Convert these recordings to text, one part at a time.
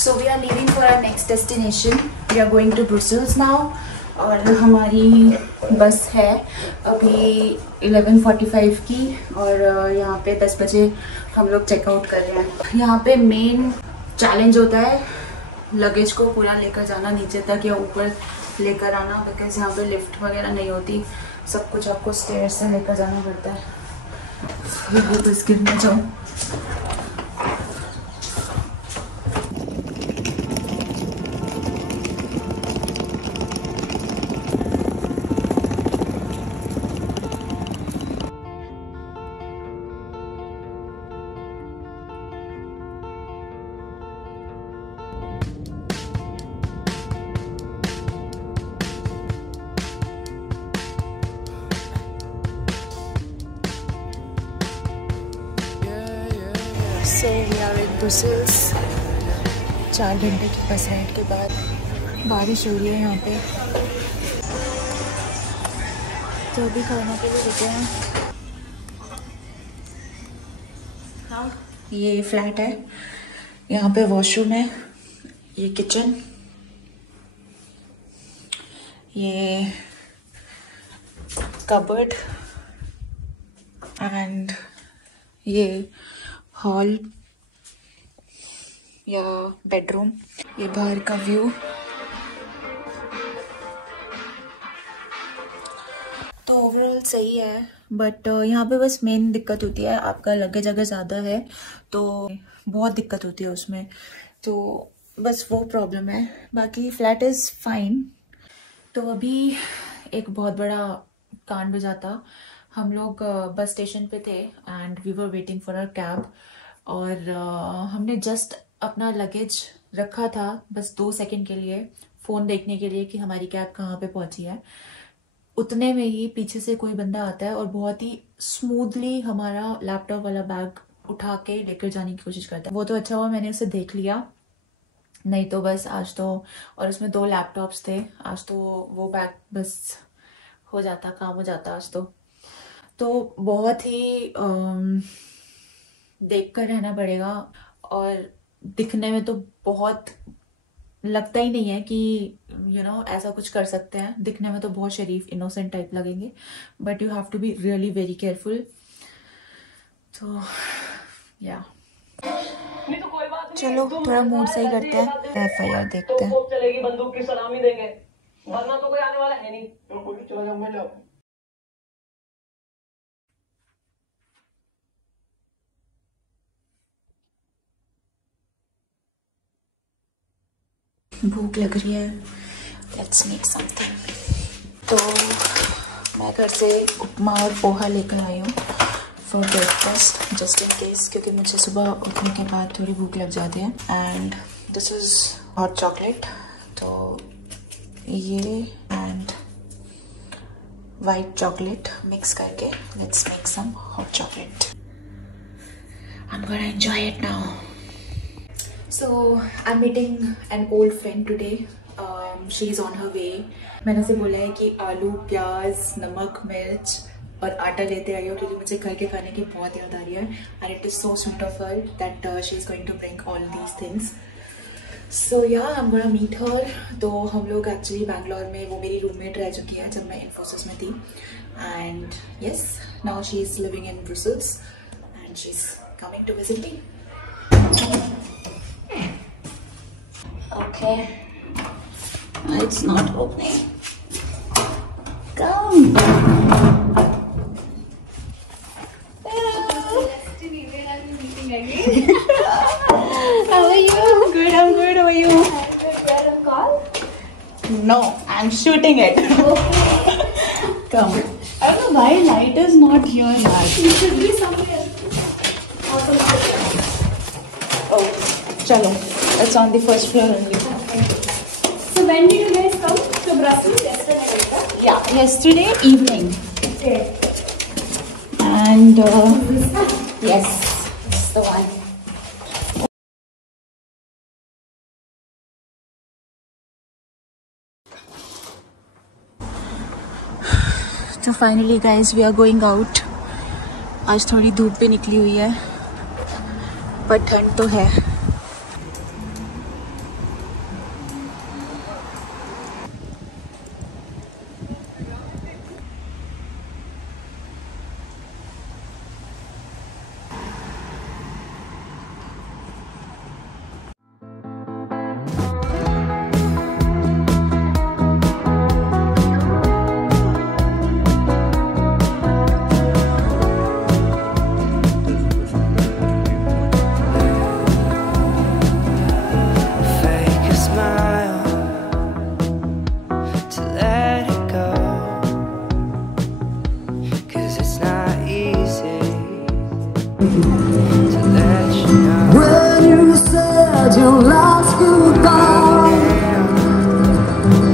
So we are leaving for our next destination. We are going to Brussels now. और हमारी बस है अभी 11:45 की और यहाँ पे 10 बजे हम लोग चेकआउट कर रहे हैं। यहाँ पे मेन चैलेंज होता है लगेज को पूरा लेकर जाना नीचे तक या ऊपर लेकर आना, बिकॉज यहाँ पे लिफ्ट वगैरह नहीं होती, सब कुछ आपको स्टेयर्स से लेकर जाना पड़ता है। ये तो गिर ना जाऊँ। So we are in Brussels। 4 घंटे की बस राइड के बाद बारिश हो रही है यहाँ पे, तो अभी खाना के लिए रुके हैं। हाँ, ये फ्लैट है, यहाँ पे वॉशरूम है, ये किचन, ये कबर्ड एंड ये हॉल या बेडरूम, ये बाहर का व्यू। तो ओवरऑल सही है, बट यहाँ पे बस मेन दिक्कत होती है आपका लगेज अगर ज़्यादा है तो बहुत दिक्कत होती है उसमें, तो बस वो प्रॉब्लम है। बाकी फ्लैट इज़ फाइन। तो अभी एक बहुत बड़ा कांड हो जाता। हम लोग बस स्टेशन पे थे and we were waiting for our cab, और हमने जस्ट अपना लगेज रखा था बस 2 सेकंड के लिए फ़ोन देखने के लिए कि हमारी कैब कहाँ पे पहुँची है। उतने में ही पीछे से कोई बंदा आता है और बहुत ही स्मूथली हमारा लैपटॉप वाला बैग उठा के लेकर जाने की कोशिश करता है। वो तो अच्छा हुआ मैंने उसे देख लिया, नहीं तो बस आज तो, और उसमें 2 लैपटॉप्स थे, आज तो वो बैग बस हो जाता, काम हो जाता आज तो बहुत ही देख कर रहना पड़ेगा। और दिखने में तो बहुत लगता ही नहीं है कि ऐसा कुछ कर सकते हैं, दिखने में तो बहुत शरीफ इनोसेंट टाइप लगेंगे, but you have to be really very careful. तो या चलो थोड़ा मूड सही करते हैं, FIR देखते हैं। चलेगी, बंदूक की सलामी देंगे, वरना तो कोई आने वाला है नहीं। चला जाओ, मैं जाओ। भूख लग रही है, लेट्स मेक समथिंग। तो मैं घर से उपमा और पोहा लेकर आई हूँ for breakfast, just in case, क्योंकि मुझे सुबह उठने के बाद थोड़ी भूख लग जाती है। And this is hot chocolate, तो ये एंड वाइट चॉकलेट मिक्स करके let's make some hot chocolate. I am gonna enjoy it now. So I'm meeting an old friend today. She's on her way. मैंने उसे बोला है कि आलू, प्याज, नमक, मिर्च और आटा लेते आइयो, क्योंकि मुझे घर के खाने की बहुत याद आ रही है। And it is so sweet of her that she is going to bring all these things. So yeah, I'm gonna meet her. तो हम लोग एक्चुअली बैंगलोर में, वो मेरी रूममेट रह चुकी है जब मैं इन्फोसिस में थी, and yes, now she is living in Brussels and she's coming to visit me. Okay, it's not opening. Come. How are you? Good, I'm good. How are you? Have you call? No, I'm shooting it. Come. I don't know why light is not here, yaar. You should be somewhere. Oh, chalo. It's on the first floor only. Okay. So when did you guys come to Brussels? Yesterday, right? Yeah, yesterday evening. Okay. And yes, this is the one. So finally guys, we are going out. आज थोड़ी धूप भी निकली हुई है, पर ठंड तो है। till last you gone.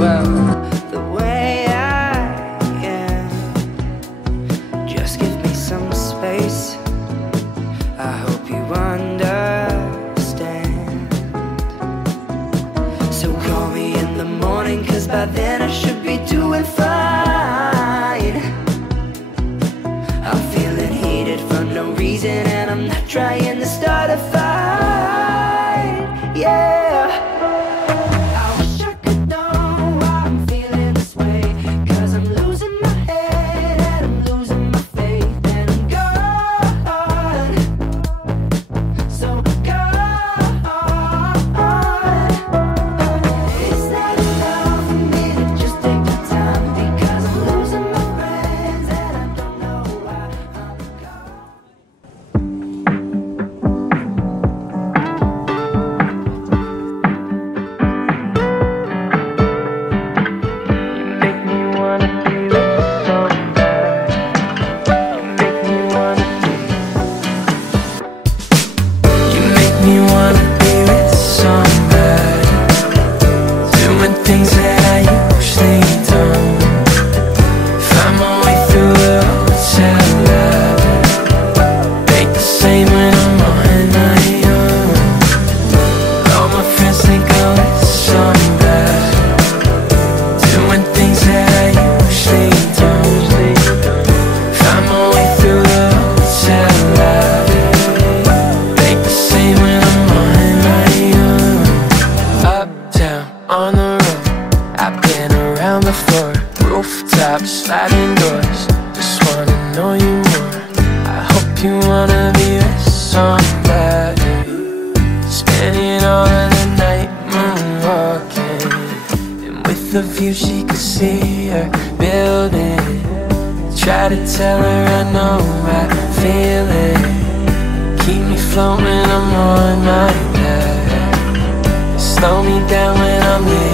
Well, the way I am, just give me some space. I hope you understand. So call me in the morning, 'cause by then I should be doing fine. I'm feeling heated for no reason, and I'm not trying to start a fight. Yeah, I wish I could know why I'm feeling this way, 'cause I'm losing my head and I'm losing my faith, and I'm gone, so gone. It's not enough for me to just take my time, because I'm losing my friends and I don't know why I'm gone. Make me wanna be with somebody. Make me wanna be. You make me wanna be with somebody, doing things that I usually don't. Find my way through the hotel lobby, ain't the same when I'm on my own. All my friends think I'm with somebody, doing things that I usually don't. Find my way through the hotel lobby, ain't the same when I'm on my own. Up, down, on the road, I've been around before. Rooftops, sliding doors, just wanna know you more. I hope you wanna be with somebody, spending all of the night moonwalking, and with the view she could see her building. Try to tell her I know I feel it, keep me floating, I'm on my back, slow me down when I'm leaving.